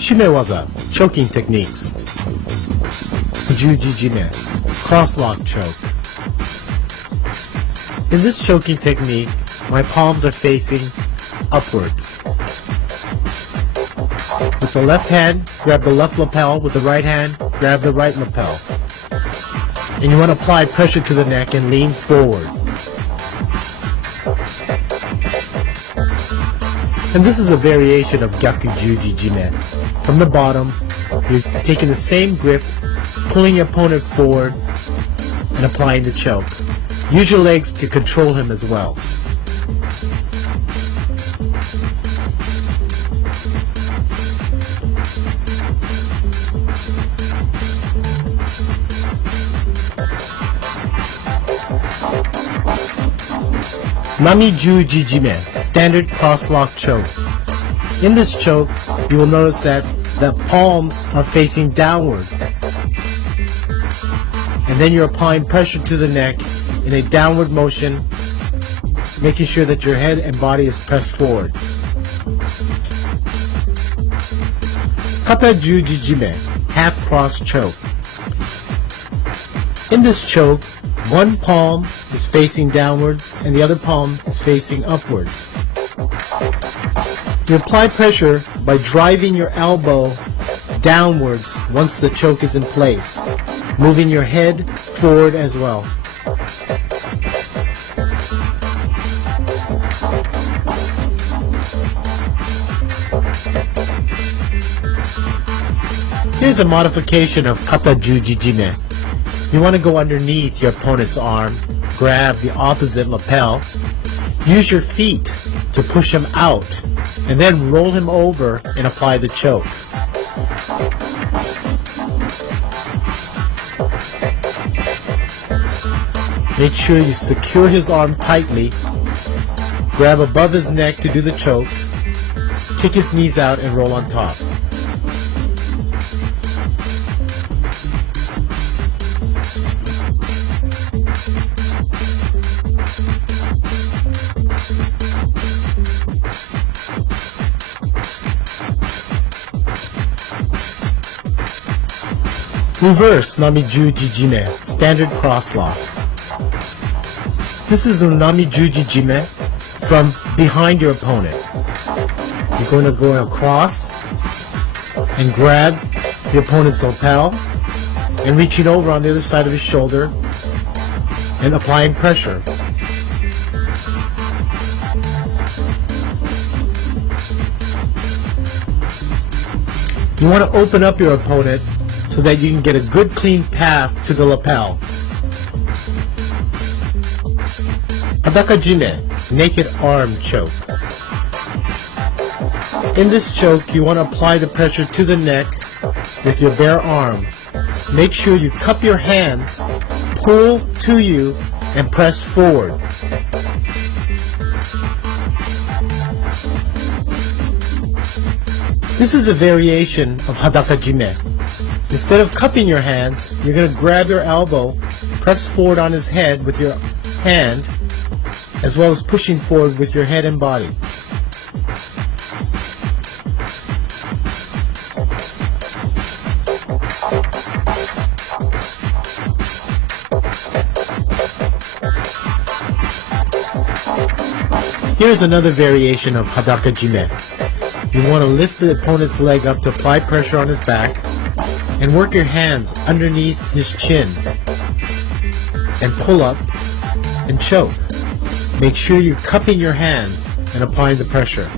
Shimewaza, choking techniques. Juji Jime, cross-lock choke. In this choking technique, my palms are facing upwards. With the left hand, grab the left lapel. With the right hand, grab the right lapel. And you want to apply pressure to the neck and lean forward. And this is a variation of Gyaku Juji Jime. From the bottom, you're taking the same grip, pulling your opponent forward, and applying the choke. Use your legs to control him as well. Nami Juji Jime, standard cross-lock choke. In this choke, you will notice that the palms are facing downward. And then you're applying pressure to the neck in a downward motion, making sure that your head and body is pressed forward. Kata Juji Jime, half cross choke. In this choke, one palm is facing downwards and the other palm is facing upwards. You apply pressure by driving your elbow downwards once the choke is in place, moving your head forward as well. Here's a modification of Kata Juji Jime. You want to go underneath your opponent's arm, grab the opposite lapel, use your feet to push him out, and then roll him over and apply the choke. Make sure you secure his arm tightly, grab above his neck to do the choke, kick his knees out and roll on top. Reverse Nami Juji Jime, standard cross-lock. This is the Nami Juji Jime from behind your opponent. You're going to go across and grab your opponent's lapel and reaching over on the other side of his shoulder and applying pressure. You want to open up your opponent so that you can get a good clean path to the lapel. Hadaka Jime, naked arm choke. In this choke, you want to apply the pressure to the neck with your bare arm. Make sure you cup your hands, pull to you, and press forward. This is a variation of Hadaka Jime. Instead of cupping your hands, you're going to grab your elbow, press forward on his head with your hand, as well as pushing forward with your head and body. Here's another variation of Hadaka Jime. You want to lift the opponent's leg up to apply pressure on his back and work your hands underneath his chin and pull up and choke. Make sure you're cupping your hands and applying the pressure.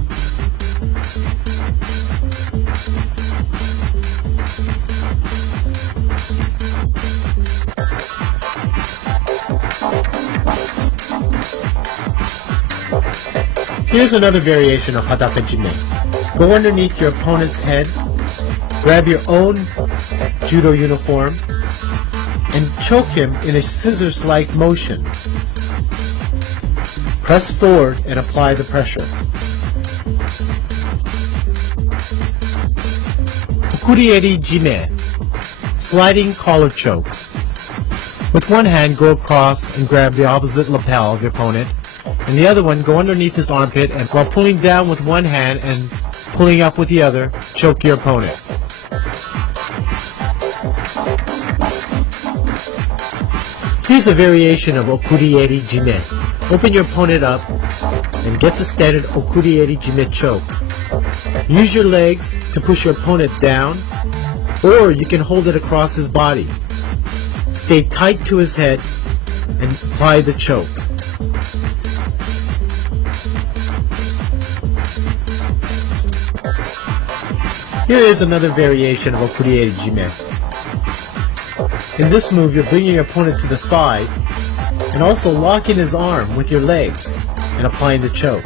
Here's another variation of Hadaka Jime. Go underneath your opponent's head, grab your own judo uniform, and choke him in a scissors-like motion. Press forward and apply the pressure. Okurieri Jime, sliding collar choke. With one hand, go across and grab the opposite lapel of your opponent, and the other one go underneath his armpit and while pulling down with one hand and pulling up with the other, choke your opponent. Here's a variation of okurieri jime. Open your opponent up and get the standard okurieri jime choke. Use your legs to push your opponent down, or you can hold it across his body. Stay tight to his head and apply the choke. Here is another variation of okurieri jime. In this move, you're bringing your opponent to the side and also locking his arm with your legs and applying the choke.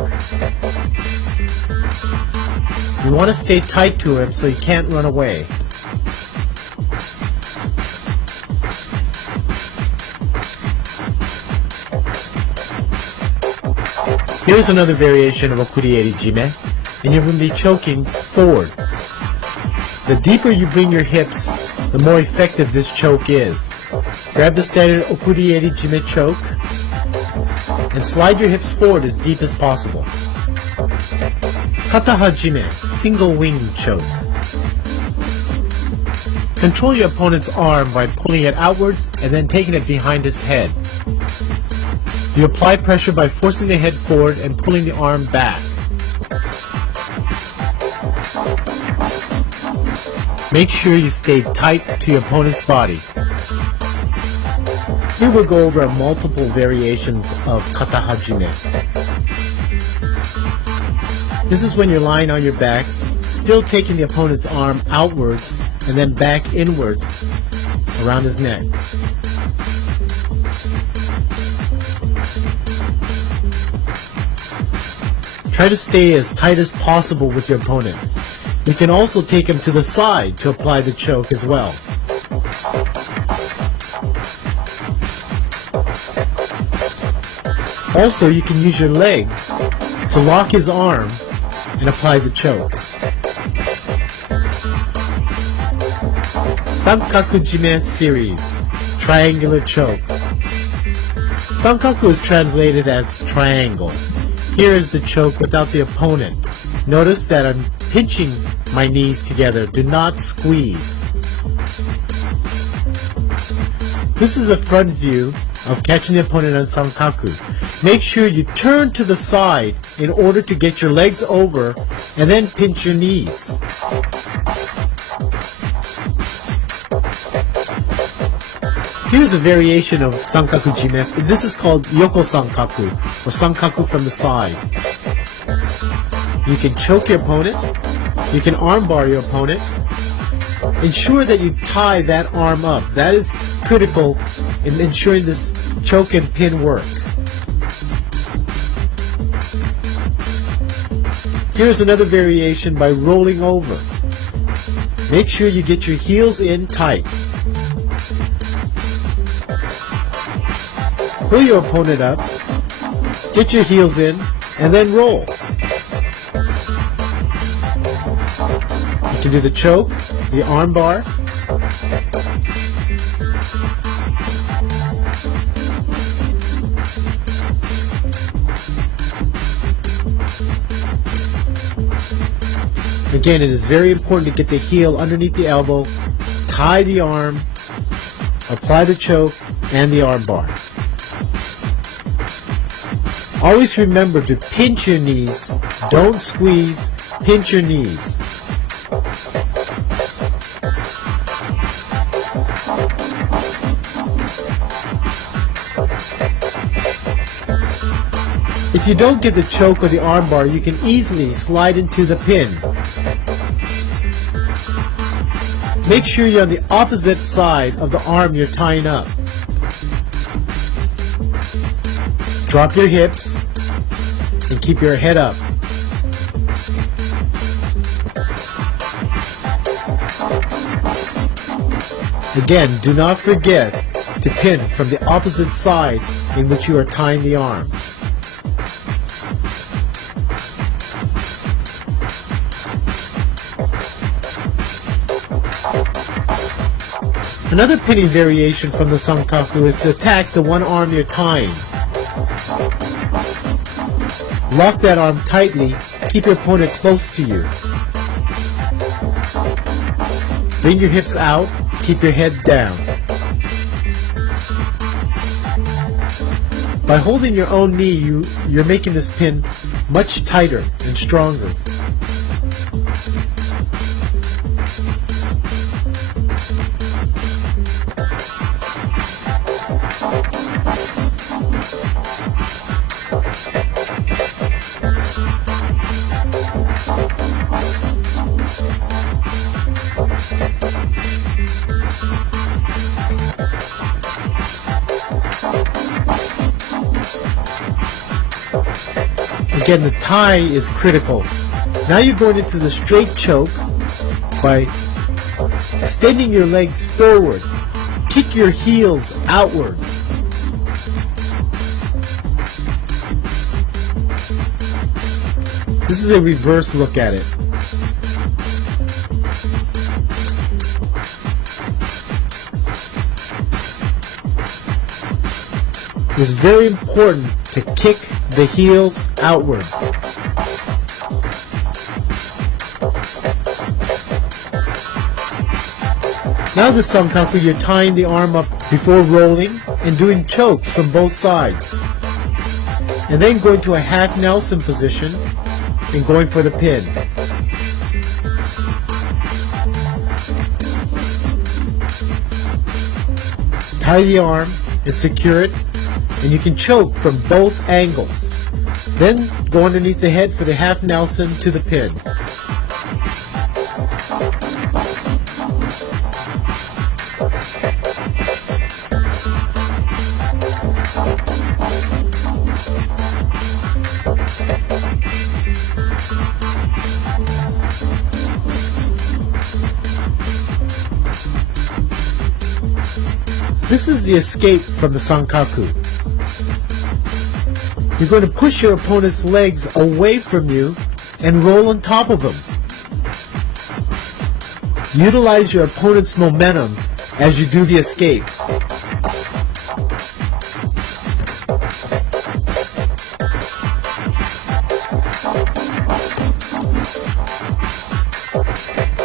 You want to stay tight to him so he can't run away. Here's another variation of okurieri jime, and you're going to be choking forward. The deeper you bring your hips, the more effective this choke is. Grab the standard okurieri jime choke and slide your hips forward as deep as possible. Kata hajime, single wing choke. Control your opponent's arm by pulling it outwards and then taking it behind his head. You apply pressure by forcing the head forward and pulling the arm back. Make sure you stay tight to your opponent's body. Here we'll go over multiple variations of kata hajime. This is when you're lying on your back, still taking the opponent's arm outwards and then back inwards around his neck. Try to stay as tight as possible with your opponent. You can also take him to the side to apply the choke as well. Also, you can use your leg to lock his arm and apply the choke. Sankaku Jime series, triangular choke. Sankaku is translated as triangle. Here is the choke without the opponent. Notice that I'm pinching my knees together. Do not squeeze. This is a front view of catching the opponent on Sankaku. Make sure you turn to the side in order to get your legs over and then pinch your knees. Here's a variation of Sankaku Jime. This is called Yoko Sankaku, or Sankaku from the side. You can choke your opponent. You can armbar your opponent. Ensure that you tie that arm up. That is critical in ensuring this choke and pin work. Here's another variation by rolling over. Make sure you get your heels in tight. Pull your opponent up, get your heels in, and then roll. You can do the choke, the arm bar. Again, it is very important to get the heel underneath the elbow, tie the arm, apply the choke, and the arm bar. Always remember to pinch your knees. Don't squeeze. Pinch your knees. If you don't get the choke or the arm bar, you can easily slide into the pin. Make sure you're on the opposite side of the arm you're tying up. Drop your hips and keep your head up. Again, do not forget to pin from the opposite side in which you are tying the arm. Another pinning variation from the Sankaku is to attack the one arm you're tying. Lock that arm tightly, keep your opponent close to you. Bring your hips out, keep your head down. By holding your own knee, you're making this pin much tighter and stronger. Again, the tie is critical. Now you're going into the straight choke by extending your legs forward. Kick your heels outward. This is a reverse look at it. It's very important to kick the heels outward. Now the sankaku, you're tying the arm up before rolling and doing chokes from both sides. And then going to a half Nelson position and going for the pin. Tie the arm and secure it, and you can choke from both angles. Then go underneath the head for the half Nelson to the pin. This is the escape from the sankaku. You're going to push your opponent's legs away from you and roll on top of them. Utilize your opponent's momentum as you do the escape.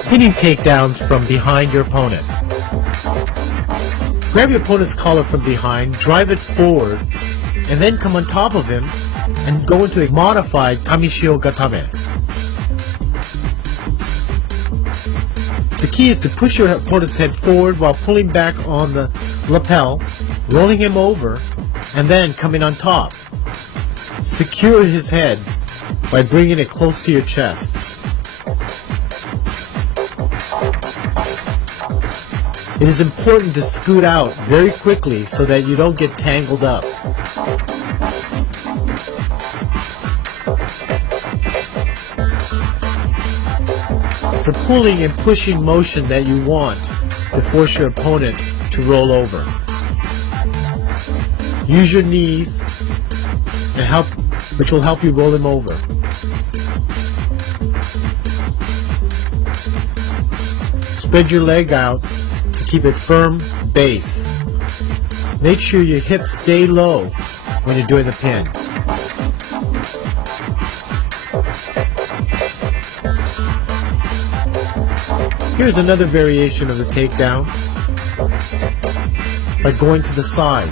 Pinning takedowns from behind your opponent. Grab your opponent's collar from behind, drive it forward, and then come on top of him and go into a modified kamishio gatame. The key is to push your opponent's head forward while pulling back on the lapel, rolling him over, and then coming on top. Secure his head by bringing it close to your chest. It is important to scoot out very quickly so that you don't get tangled up. It's a pulling and pushing motion that you want to force your opponent to roll over. Use your knees and which will help you roll him over. Spread your leg out to keep a firm base. Make sure your hips stay low when you're doing the pin. Here's another variation of the takedown by going to the side.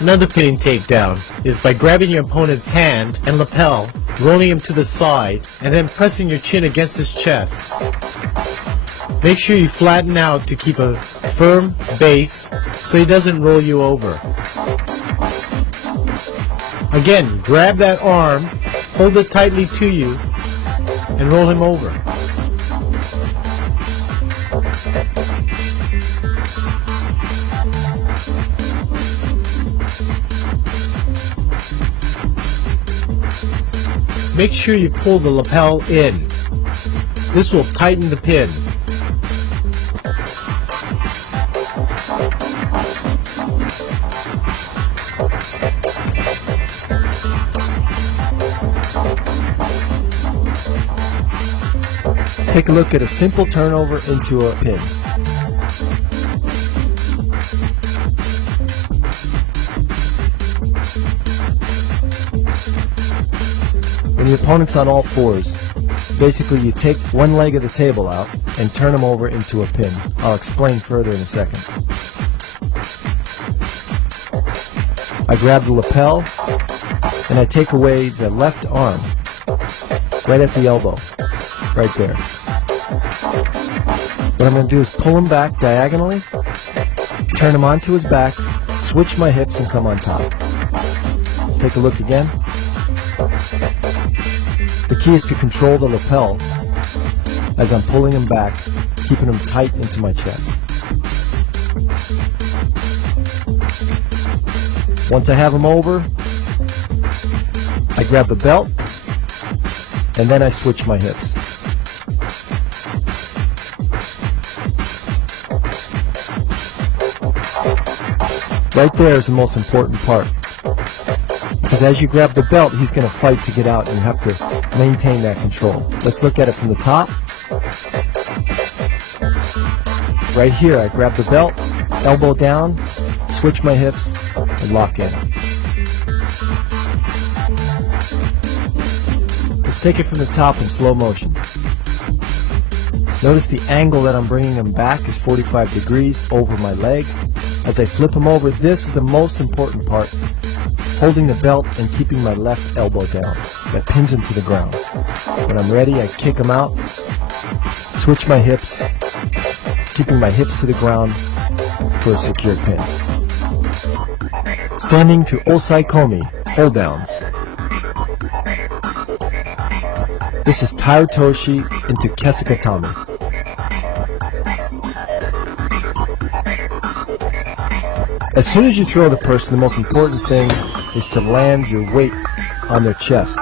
Another pinning takedown is by grabbing your opponent's hand and lapel, rolling him to the side, and then pressing your chin against his chest. Make sure you flatten out to keep a firm base so he doesn't roll you over. Again, grab that arm, hold it tightly to you, and roll him over. Make sure you pull the lapel in. This will tighten the pin. Let's take a look at a simple turnover into a pin. the opponent's on all fours, basically you take one leg of the table out and turn him over into a pin. I'll explain further in a second. I grab the lapel and I take away the left arm right at the elbow, right there. What I'm going to do is pull him back diagonally, turn him onto his back, switch my hips and come on top. Let's take a look again. The key is to control the lapel as I'm pulling him back, keeping him tight into my chest. Once I have him over, I grab the belt and then I switch my hips. Right there is the most important part, because as you grab the belt, he's going to fight to get out and you have to maintain that control. Let's look at it from the top. Right here, I grab the belt, elbow down, switch my hips, and lock in. Let's take it from the top in slow motion. Notice the angle that I'm bringing him back is 45 degrees over my leg. As I flip him over, this is the most important part, holding the belt and keeping my left elbow down. That pins him to the ground. When I'm ready, I kick him out, switch my hips, keeping my hips to the ground for a secure pin. Standing to Osai Komi, hold downs. This is Taiotoshi into Kesikatami. As soon as you throw the person, the most important thing is to land your weight on their chest.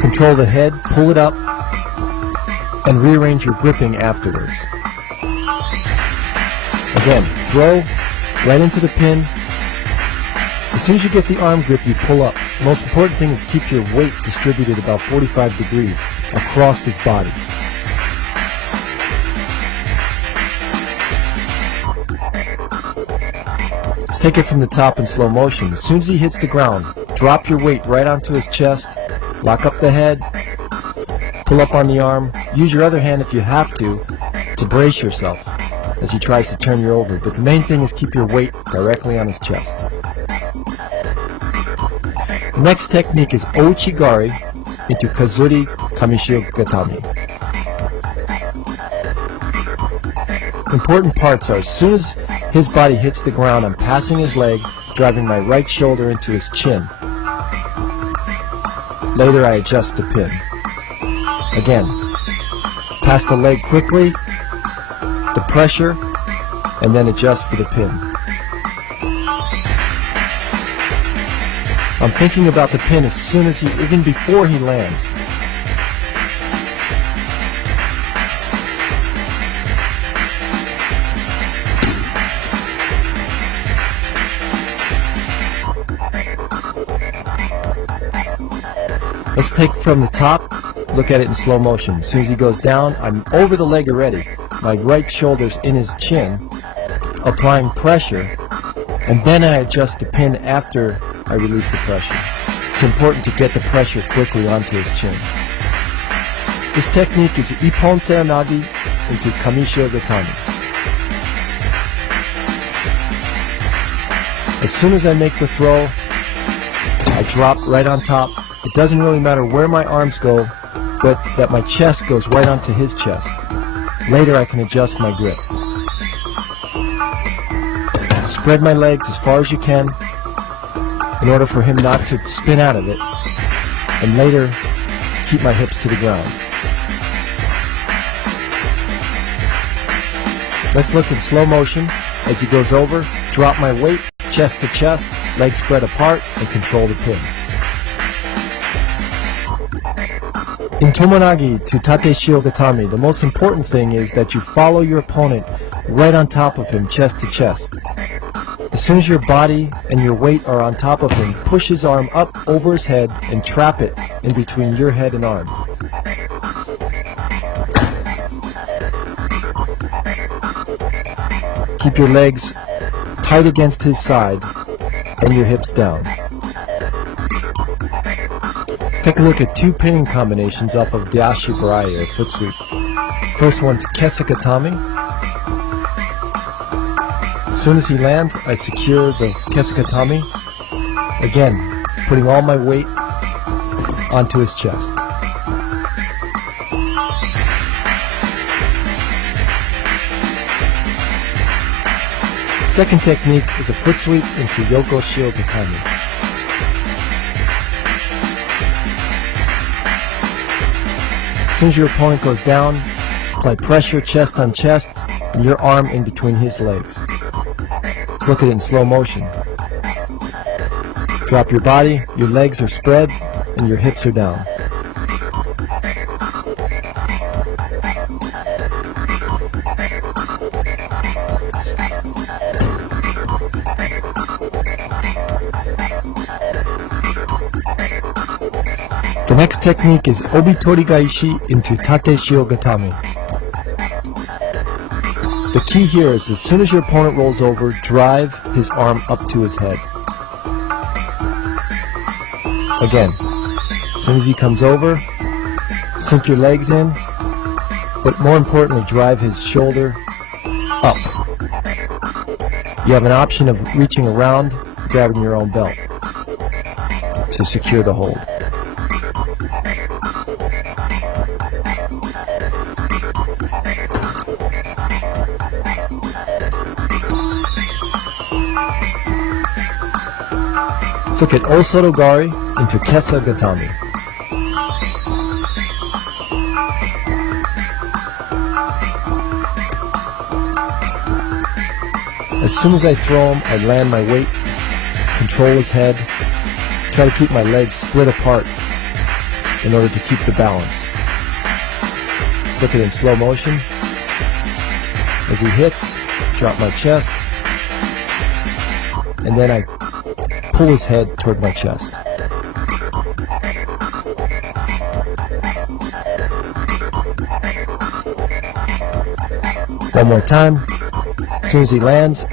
Control the head, pull it up, and rearrange your gripping afterwards. Again, throw right into the pin. As soon as you get the arm grip, you pull up. The most important thing is keep your weight distributed about 45 degrees across his body. Let's take it from the top in slow motion. As soon as he hits the ground, drop your weight right onto his chest, lock up the head, pull up on the arm. Use your other hand if you have to brace yourself as he tries to turn you over. But the main thing is keep your weight directly on his chest. The next technique is Ouchigari into Kazuri Kamishigatami. Important parts are, as soon as his body hits the ground, I'm passing his leg, driving my right shoulder into his chin. Later I adjust the pin. Again, pass the leg quickly, the pressure, and then adjust for the pin. I'm thinking about the pin as soon as even before he lands. Let's take from the top, look at it in slow motion. As soon as he goes down, I'm over the leg already. My right shoulder's in his chin, applying pressure, and then I adjust the pin after I release the pressure. It's important to get the pressure quickly onto his chin. This technique is Ippon Seonagi into Kamishigatami. As soon as I make the throw, I drop right on top. It doesn't really matter where my arms go, but that my chest goes right onto his chest. Later I can adjust my grip. Spread my legs as far as you can in order for him not to spin out of it, and later keep my hips to the ground. Let's look in slow motion as he goes over, drop my weight, chest to chest, legs spread apart, and control the pin. In Tomonagi to Tate Shiogatami, the most important thing is that you follow your opponent right on top of him, chest to chest. As soon as your body and your weight are on top of him, push his arm up over his head and trap it in between your head and arm. Keep your legs tight against his side and your hips down. Let's take a look at two pinning combinations off of Dashi Barai or foot sweep. First one's Kesakatami. As soon as he lands, I secure the Kesakatami, again, putting all my weight onto his chest. Second technique is a foot sweep into Yoko Shio Gatami. As soon as your opponent goes down, apply pressure chest on chest and your arm in between his legs. Let's look at it in slow motion. Drop your body, your legs are spread, and your hips are down. The next technique is Obi Torigaishi into Tate Shio Gatami. The key here is as soon as your opponent rolls over, drive his arm up to his head. Again, as soon as he comes over, sink your legs in, but more importantly, drive his shoulder up. You have an option of reaching around, grabbing your own belt to secure the hold. Let's look at Osorogari into Kesa Gatami. As soon as I throw him, I land my weight, control his head, try to keep my legs split apart in order to keep the balance. Let's look at it in slow motion. As he hits, drop my chest, and then I pull his head toward my chest. One more time. As soon as he lands,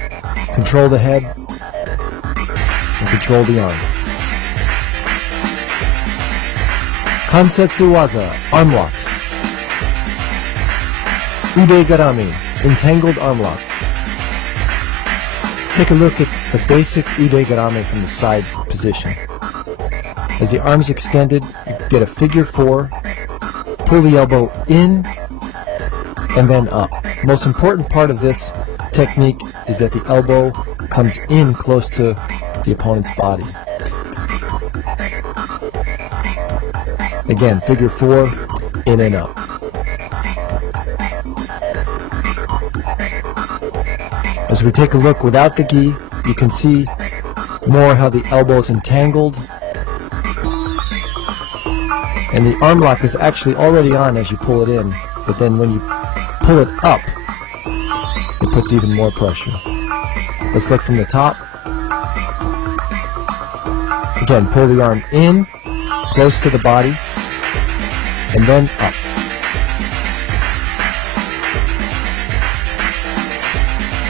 control the head and control the arm. Kansetsu Waza, arm locks. Ude Garami, entangled arm lock. Let's take a look at the basic Ude Garame from the side position. As the arm's extended, you get a figure four, pull the elbow in, and then up. Most important part of this technique is that the elbow comes in close to the opponent's body. Again, figure four, in and up. As we take a look without the gi, you can see more how the elbow is entangled, and the arm lock is actually already on as you pull it in, but then when you pull it up, it puts even more pressure. Let's look from the top. Again, pull the arm in, close to the body, and then up.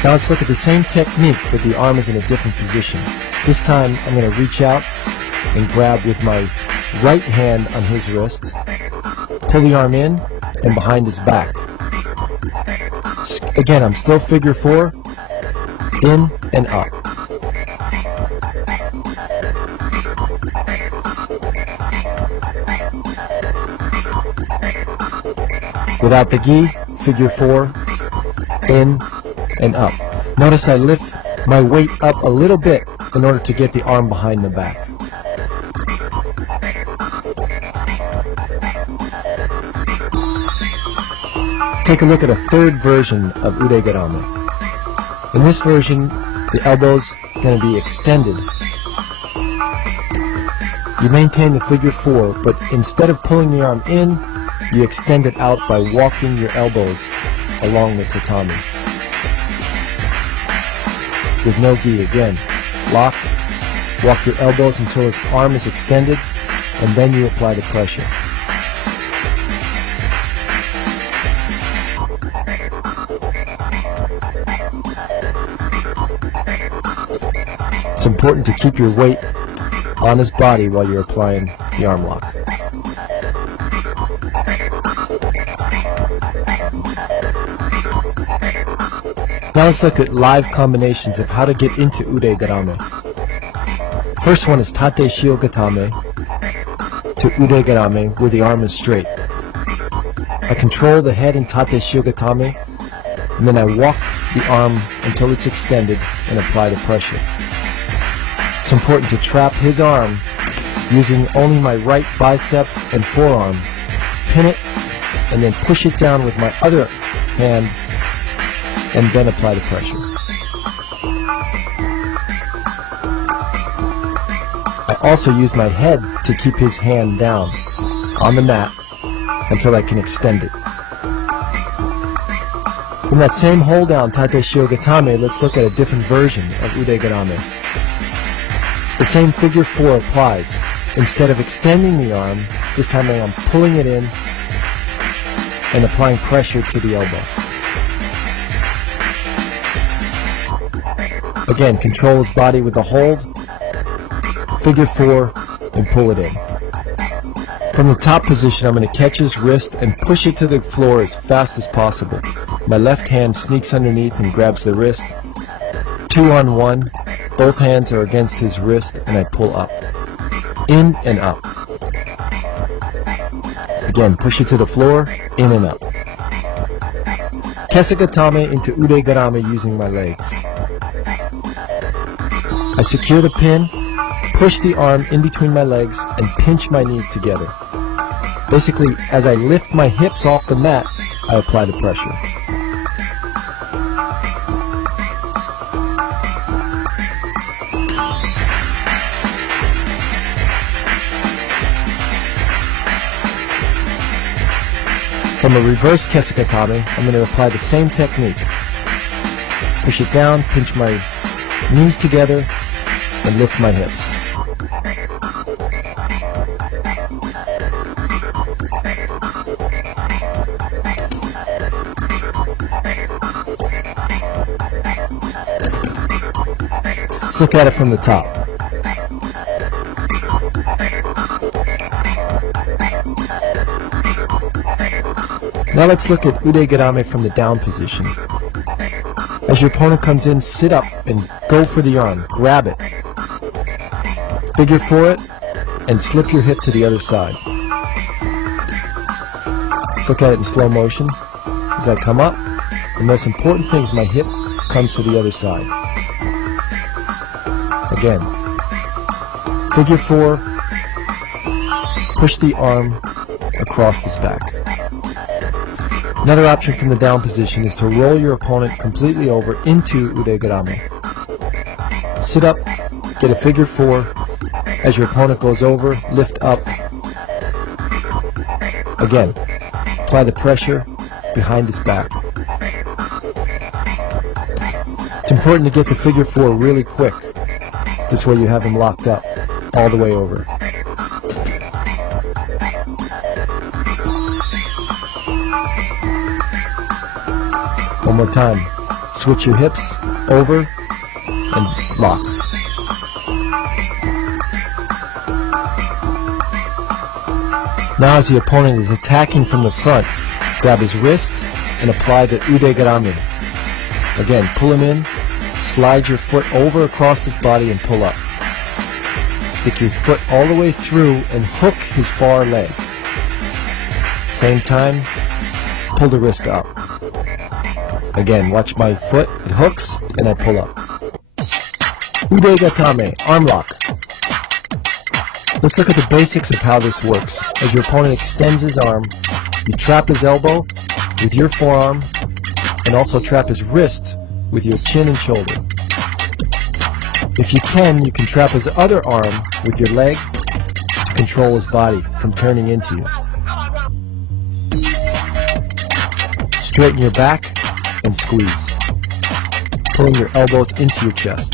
Now let's look at the same technique, but the arm is in a different position. This time I'm going to reach out and grab with my right hand on his wrist, pull the arm in and behind his back. Again, I'm still figure four, in and up. Without the gi, figure four, in and up. Notice I lift my weight up a little bit in order to get the arm behind the back. Let's take a look at a third version of Ude Garame. In this version, the elbow's going to be extended. You maintain the figure four, but instead of pulling the arm in, you extend it out by walking your elbows along the tatami. With no gi, again, lock, walk your elbows until his arm is extended, and then you apply the pressure. important to keep your weight on his body while you're applying the arm lock. Now let's look at live combinations of how to get into Ude Garame. First one is Tate Shio Gatame to Ude Garame where the arm is straight. I control the head in Tate Shio Gatame, and then I walk the arm until it's extended and apply the pressure. It's important to trap his arm using only my right bicep and forearm, pin it, and then push it down with my other hand, and then apply the pressure. I also use my head to keep his hand down on the mat until I can extend it. From that same hold down, Tate Shio Gatame, let's look at a different version of Ude Garame. The same figure 4 applies. Instead of extending the arm, this time I'm pulling it in and applying pressure to the elbow. Again, control his body with the hold, figure 4, and pull it in. From the top position, I'm going to catch his wrist and push it to the floor as fast as possible. My left hand sneaks underneath and grabs the wrist. 2 on 1, both hands are against his wrist, and I pull up. In and up. Again, push it to the floor, in and up. Kesagatame into Ude Garame using my legs. I secure the pin, push the arm in between my legs, and pinch my knees together. Basically, as I lift my hips off the mat, I apply the pressure. From a reverse Kesagatame, I'm going to apply the same technique. Push it down, pinch my knees together, and lift my hips. Let's look at it from the top. Now let's look at Ude Garame from the down position. As your opponent comes in, sit up and go for the arm. Grab it. Figure 4 it, and slip your hip to the other side. Let's look at it in slow motion. As I come up, the most important thing is my hip comes to the other side. Again, figure 4, push the arm across his back. Another option from the down position is to roll your opponent completely over into Ude Garame. Sit up, get a figure 4. As your opponent goes over, lift up. Again, apply the pressure behind his back. It's important to get the figure 4 really quick. This way you have him locked up all the way over. One more time. Switch your hips over and lock. Now as the opponent is attacking from the front, grab his wrist and apply the Ude Garame. Again, pull him in, slide your foot over across his body and pull up. Stick your foot all the way through and hook his far leg. Same time, pull the wrist up. Again, watch my foot, it hooks, and I pull up. Ude Gatame, arm lock. Let's look at the basics of how this works. As your opponent extends his arm, you trap his elbow with your forearm, and also trap his wrist with your chin and shoulder. If you can trap his other arm with your leg to control his body from turning into you. Straighten your back and squeeze, pulling your elbows into your chest.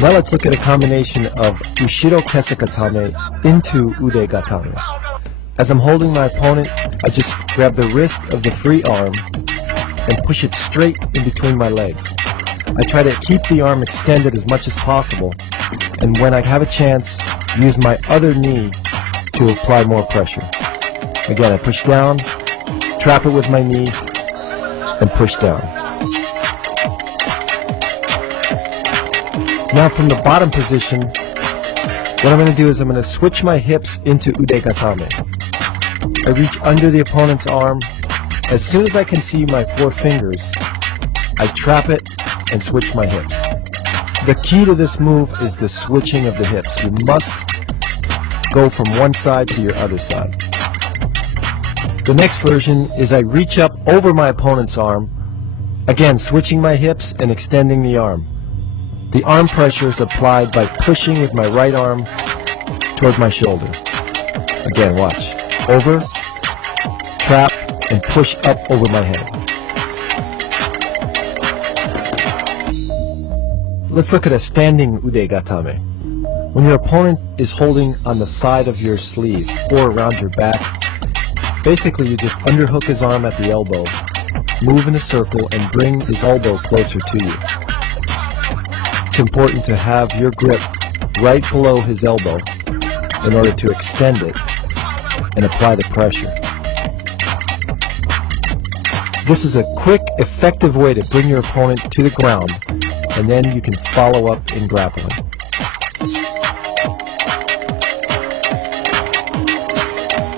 Now let's look at a combination of Ushiro Kesagatame into Ude Gatame. As I'm holding my opponent, I just grab the wrist of the free arm and push it straight in between my legs. I try to keep the arm extended as much as possible, and when I have a chance, use my other knee to apply more pressure. Again, I push down, trap it with my knee, and push down. Now from the bottom position, what I'm going to do is I'm going to switch my hips into udegatame. I reach under the opponent's arm. As soon as I can see my 4 fingers, I trap it and switch my hips. The key to this move is the switching of the hips. You must go from one side to your other side. The next version is I reach up over my opponent's arm, again switching my hips and extending the arm. The arm pressure is applied by pushing with my right arm toward my shoulder. Again, watch. Over, trap, and push up over my head. Let's look at a standing udegatame. When your opponent is holding on the side of your sleeve or around your back, basically you just underhook his arm at the elbow, move in a circle, and bring his elbow closer to you. It's important to have your grip right below his elbow in order to extend it and apply the pressure. This is a quick, effective way to bring your opponent to the ground, and then you can follow up in grappling.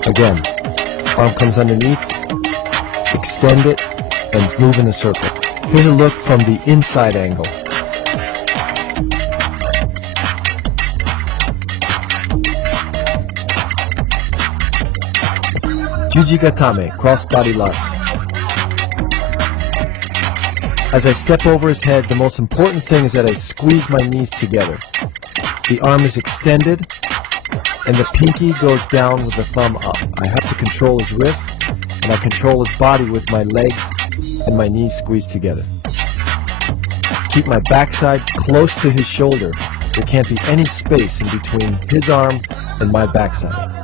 Again, arm comes underneath, extend it, and move in a circle. Here's a look from the inside angle. Jujigatame, cross-body lock. As I step over his head, the most important thing is that I squeeze my knees together. The arm is extended, and the pinky goes down with the thumb up. I have to control his wrist, and I control his body with my legs and my knees squeezed together. Keep my backside close to his shoulder. There can't be any space in between his arm and my backside.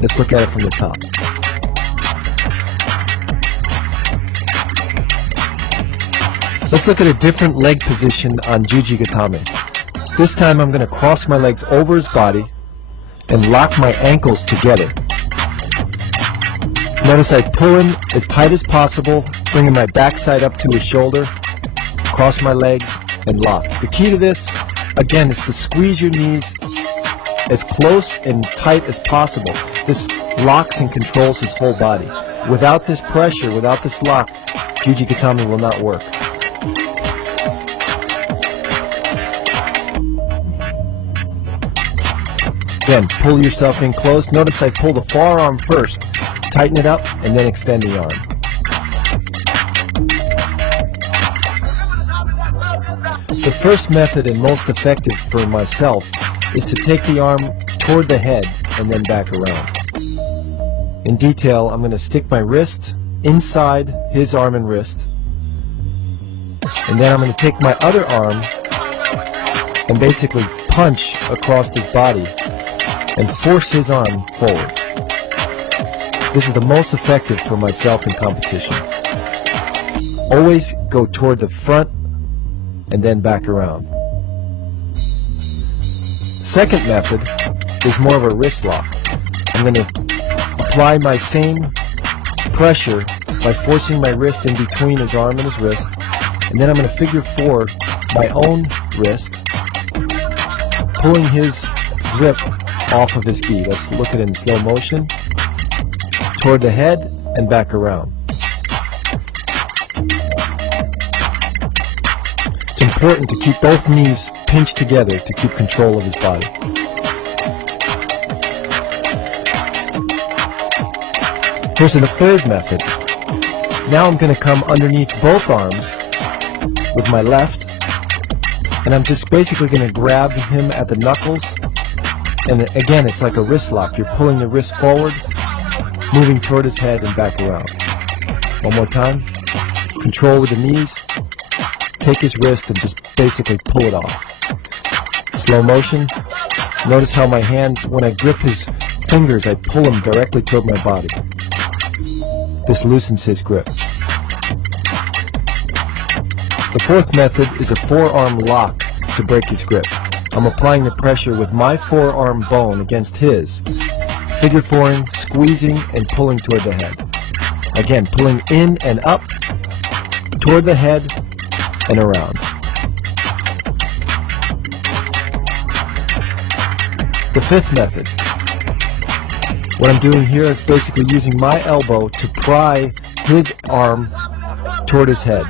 Let's look at it from the top. Let's look at a different leg position on Jujigatame. This time I'm going to cross my legs over his body and lock my ankles together. Notice I pull him as tight as possible, bringing my backside up to his shoulder, cross my legs, and lock. The key to this, again, is to squeeze your knees as close and tight as possible. This locks and controls his whole body. Without this pressure, without this lock, Jujigatame will not work. Again, pull yourself in close. Notice I pull the forearm first, tighten it up, and then extend the arm. The first method and most effective for myself is to take the arm toward the head and then back around. In detail, I'm going to stick my wrist inside his arm and wrist, and then I'm going to take my other arm and basically punch across his body and force his arm forward. This is the most effective for myself in competition. Always go toward the front and then back around. Second method is more of a wrist lock. I'm going to apply my same pressure by forcing my wrist in between his arm and his wrist, and then I'm going to figure four my own wrist, pulling his grip off of his gi. Let's look at it in slow motion. Toward the head and back around. It's important to keep both knees pinched together to keep control of his body. Here's the third method. Now I'm going to come underneath both arms with my left, and I'm just basically going to grab him at the knuckles, and again it's like a wrist lock. You're pulling the wrist forward, moving toward his head and back around. One more time. Control with the knees. Take his wrist and just basically pull it off. Slow motion. Notice how my hands, when I grip his fingers, I pull them directly toward my body. This loosens his grip. The fourth method is a forearm lock to break his grip. I'm applying the pressure with my forearm bone against his, figure fouring, squeezing, and pulling toward the head. Again, pulling in and up, toward the head, and around. The fifth method. What I'm doing here is basically using my elbow to pry his arm toward his head.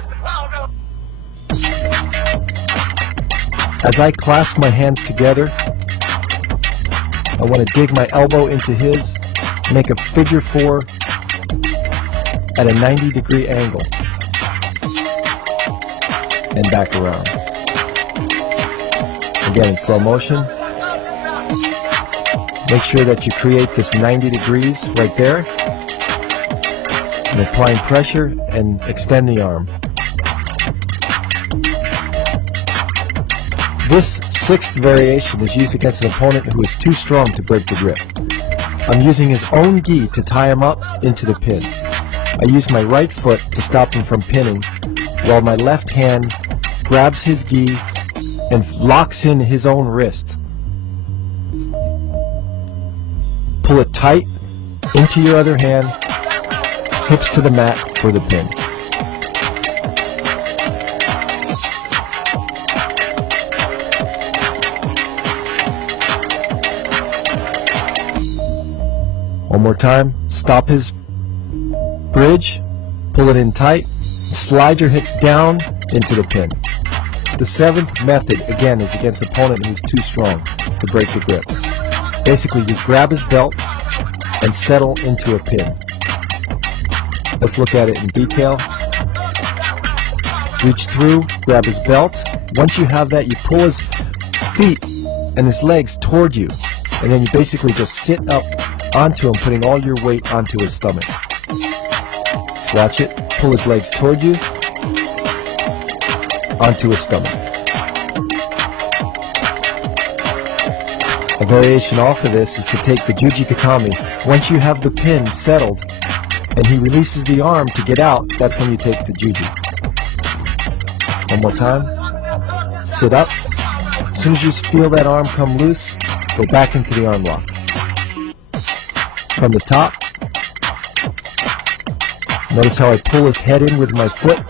As I clasp my hands together, I want to dig my elbow into his, make a figure four at a 90-degree angle, and back around. Again, in slow motion. Make sure that you create this 90 degrees right there, and applying pressure and extend the arm. This sixth variation is used against an opponent who is too strong to break the grip. I'm using his own gi to tie him up into the pin. I use my right foot to stop him from pinning, while my left hand grabs his gi and locks in his own wrist. Pull it tight into your other hand, hips to the mat for the pin. One more time. Stop his bridge, pull it in tight, slide your hips down into the pin. The seventh method, again, is against an opponent who's too strong to break the grip. Basically, you grab his belt and settle into a pin. Let's look at it in detail. Reach through, grab his belt. Once you have that, you pull his feet and his legs toward you, and then you basically just sit up onto him, putting all your weight onto his stomach. Let's watch it. Pull his legs toward you, onto his stomach. A variation off of this is to take the Juji-Gatame. Once you have the pin settled and he releases the arm to get out, that's when you take the Juji. One more time. Sit up. As soon as you feel that arm come loose, go back into the arm lock. From the top, notice how I pull his head in with my foot,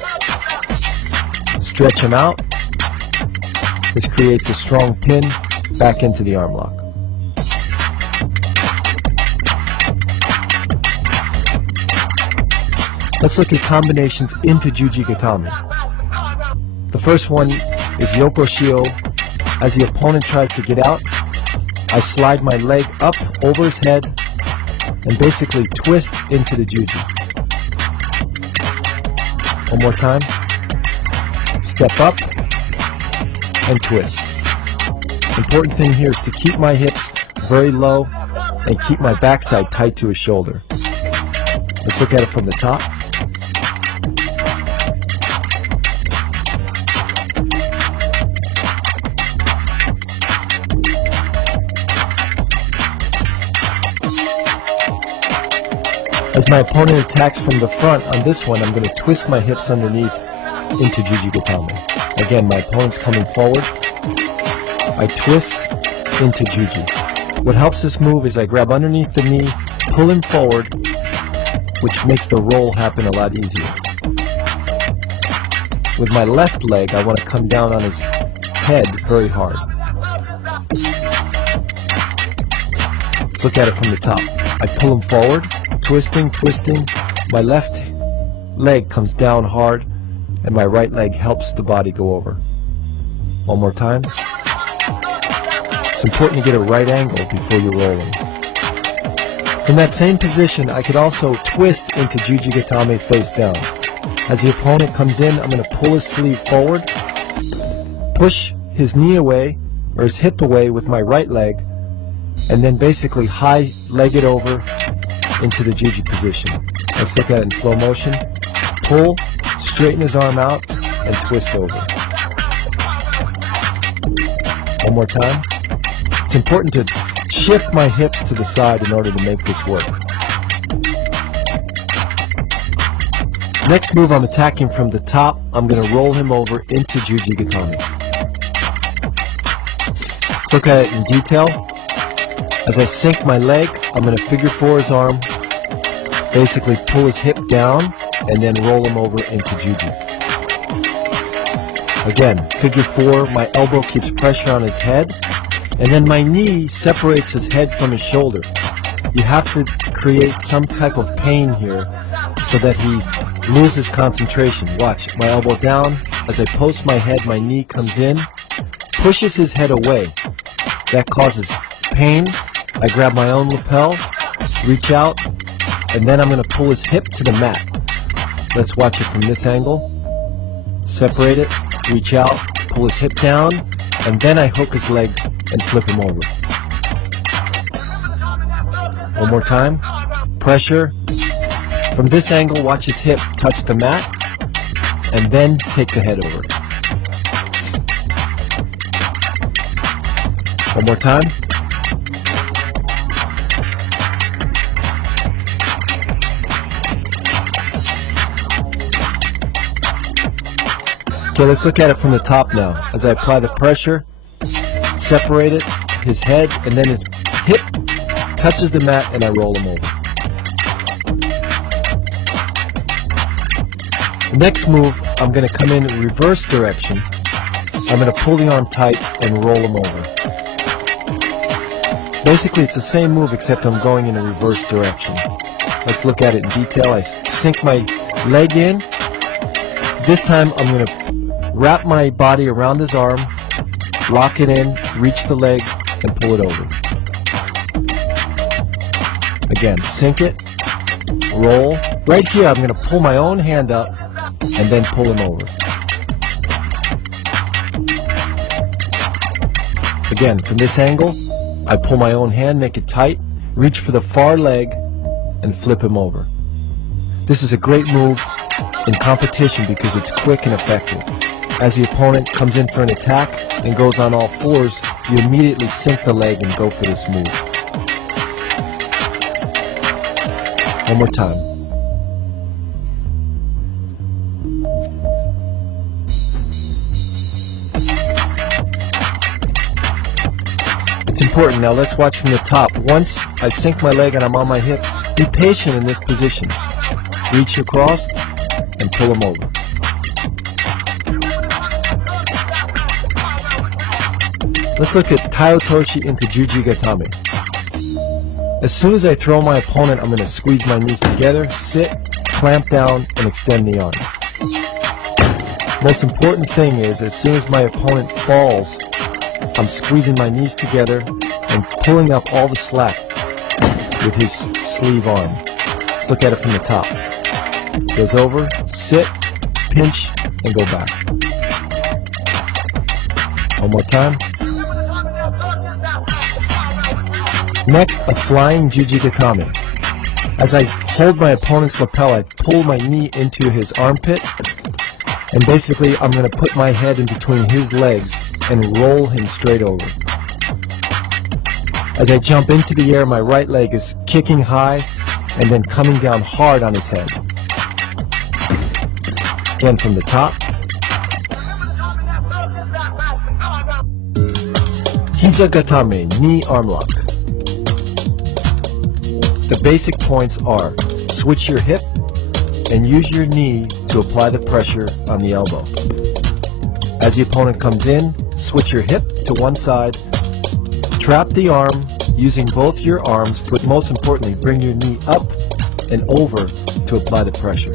stretch him out. This creates a strong pin back into the arm lock. Let's look at combinations into Juji-Gatame. The first one is Yoko Shio. As the opponent tries to get out, I slide my leg up over his head and basically twist into the Juji. One more time. Step up and twist. Important thing here is to keep my hips very low and keep my backside tight to his shoulder. Let's look at it from the top. As my opponent attacks from the front on this one, I'm going to twist my hips underneath into Juji-Gatame. Again, my opponent's coming forward. I twist into Juji. What helps this move is I grab underneath the knee, pull him forward, which makes the roll happen a lot easier. With my left leg, I want to come down on his head very hard. Let's look at it from the top. I pull him forward, twisting, my left leg comes down hard, and my right leg helps the body go over. One more time. It's important to get a right angle before you're rolling. From that same position, I could also twist into Juji-Gatame face down. As the opponent comes in, I'm going to pull his sleeve forward, push his knee away, or his hip away with my right leg, and then basically high leg it over into the Juji position. Let's look at it in slow motion. pull, straighten his arm out, and twist over. One more time. It's important to shift my hips to the side in order to make this work. Next move, I'm attacking from the top. I'm going to roll him over into Juji Gatame. Let's look at it in detail. As I sink my leg, I'm going to figure four his arm, basically pull his hip down, and then roll him over into Juji. Again, figure four, my elbow keeps pressure on his head, and then my knee separates his head from his shoulder. You have to create some type of pain here so that he loses concentration. Watch, my elbow down. As I post my head, my knee comes in, pushes his head away. That causes pain. I grab my own lapel, reach out, and then I'm going to pull his hip to the mat. Let's watch it from this angle. Separate it, reach out, pull his hip down, and then I hook his leg and flip him over. One more time. Pressure. From this angle, watch his hip touch the mat, and then take the head over. One more time. Okay, let's look at it from the top now. As I apply the pressure, separate it, his head, and then his hip touches the mat, and I roll him over. Next move, I'm going to come in reverse direction. I'm going to pull the arm tight and roll him over. Basically, it's the same move except I'm going in a reverse direction. Let's look at it in detail. I sink my leg in. This time, I'm going to wrap my body around his arm, lock it in, reach the leg, and pull it over. Again, sink it, roll. Right here, I'm going to pull my own hand up and then pull him over. Again, from this angle, I pull my own hand, make it tight, reach for the far leg, and flip him over. This is a great move in competition because it's quick and effective. As the opponent comes in for an attack and goes on all fours, you immediately sink the leg and go for this move. One more time. It's important. Now let's watch from the top. Once I sink my leg and I'm on my hip, be patient in this position. Reach across and pull him over. Let's look at Taiotoshi into Juji Gatame. As soon as I throw my opponent, I'm going to squeeze my knees together, sit, clamp down, and extend the arm. Most important thing is, as soon as my opponent falls, I'm squeezing my knees together and pulling up all the slack with his sleeve arm. Let's look at it from the top. Goes over, sit, pinch, and go back. One more time. Next, a flying Juji Gatame. As I hold my opponent's lapel, I pull my knee into his armpit, and basically I'm going to put my head in between his legs and roll him straight over. As I jump into the air, my right leg is kicking high and then coming down hard on his head. Again from the top. Hiza Gatame, knee arm lock. The basic points are switch your hip and use your knee to apply the pressure on the elbow. As the opponent comes in, switch your hip to one side, trap the arm using both your arms, but most importantly, bring your knee up and over to apply the pressure.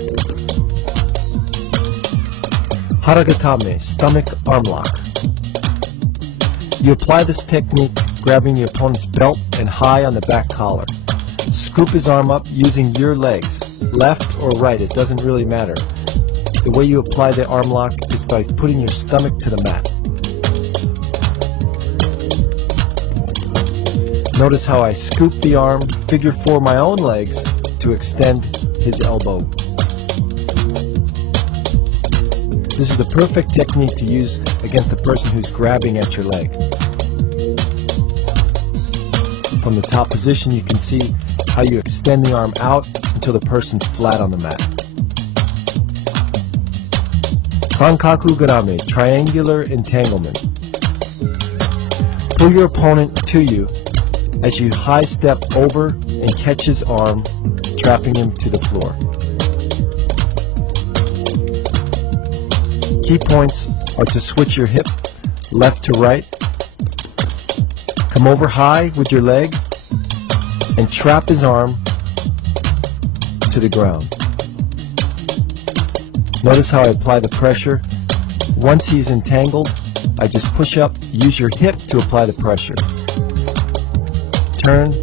Haragatame, stomach arm lock. You apply this technique grabbing the opponent's belt and high on the back collar. Scoop his arm up using your legs, left or right, it doesn't really matter. The way you apply the arm lock is by putting your stomach to the mat. Notice how I scoop the arm, figure four my own legs to extend his elbow. This is the perfect technique to use against the person who's grabbing at your leg. From the top position, you can see how you extend the arm out until the person's flat on the mat. Sankaku garame, triangular entanglement. Pull your opponent to you as you high step over and catch his arm, trapping him to the floor. Key points are to switch your hip left to right, come over high with your leg, and trap his arm to the ground. Notice how I apply the pressure. Once he's entangled, I just push up, use your hip to apply the pressure. Turn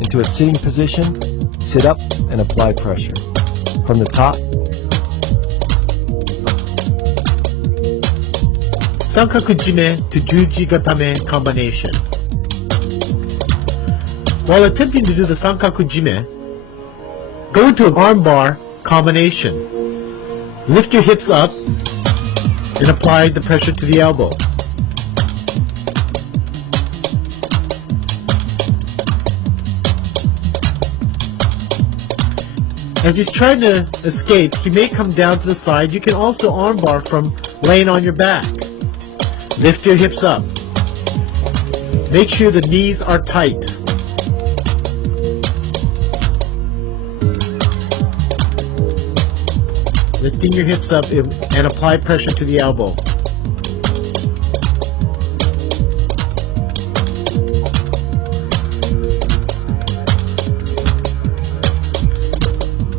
into a sitting position, sit up, and apply pressure. From the top, Sankaku Jime to Juji Gatame combination. While attempting to do the Sankaku Jime, go into an armbar combination. Lift your hips up and apply the pressure to the elbow. As he's trying to escape, he may come down to the side. You can also armbar from laying on your back. Lift your hips up. Make sure the knees are tight. Lifting your hips up and apply pressure to the elbow.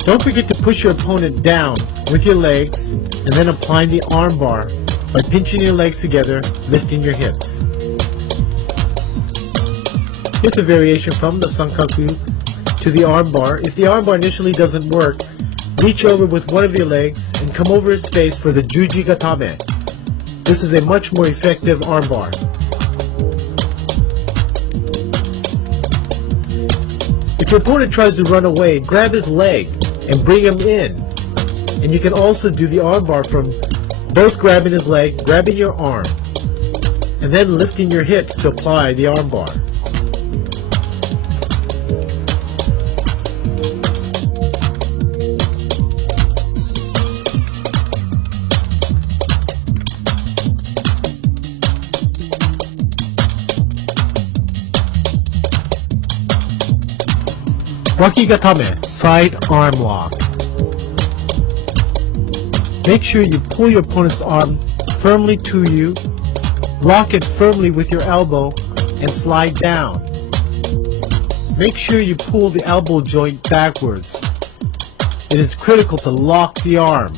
Don't forget to push your opponent down with your legs and then applying the arm bar by pinching your legs together, lifting your hips. Here's a variation from the Sankaku to the arm bar. If the arm bar initially doesn't work, reach over with one of your legs and come over his face for the Juji Gatame. This is a much more effective arm bar. If your opponent tries to run away, grab his leg and bring him in. And you can also do the arm bar from both grabbing his leg, grabbing your arm, and then lifting your hips to apply the arm bar. Wakigatame, side arm lock. Make sure you pull your opponent's arm firmly to you, lock it firmly with your elbow, and slide down. Make sure you pull the elbow joint backwards. It is critical to lock the arm.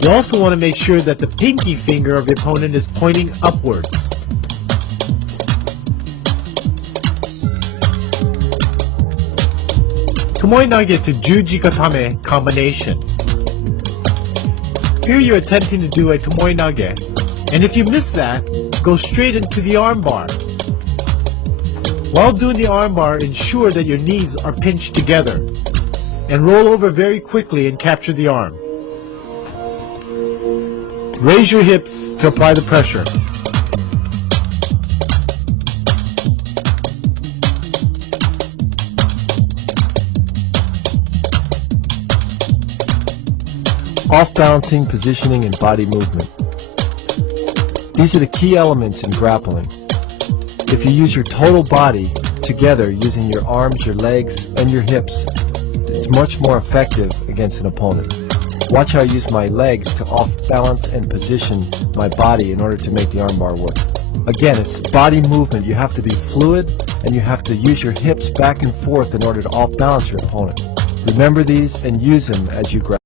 You also want to make sure that the pinky finger of your opponent is pointing upwards. Tomoe Nage to Juji Gatame combination. Here you're attempting to do a Tomoe Nage, and if you miss that, go straight into the armbar. While doing the armbar, ensure that your knees are pinched together, and roll over very quickly and capture the arm. Raise your hips to apply the pressure. Off-balancing, positioning, and body movement. These are the key elements in grappling. If you use your total body together using your arms, your legs, and your hips, it's much more effective against an opponent. Watch how I use my legs to off-balance and position my body in order to make the armbar work. Again, it's body movement. You have to be fluid, and you have to use your hips back and forth in order to off-balance your opponent. Remember these and use them as you grapple.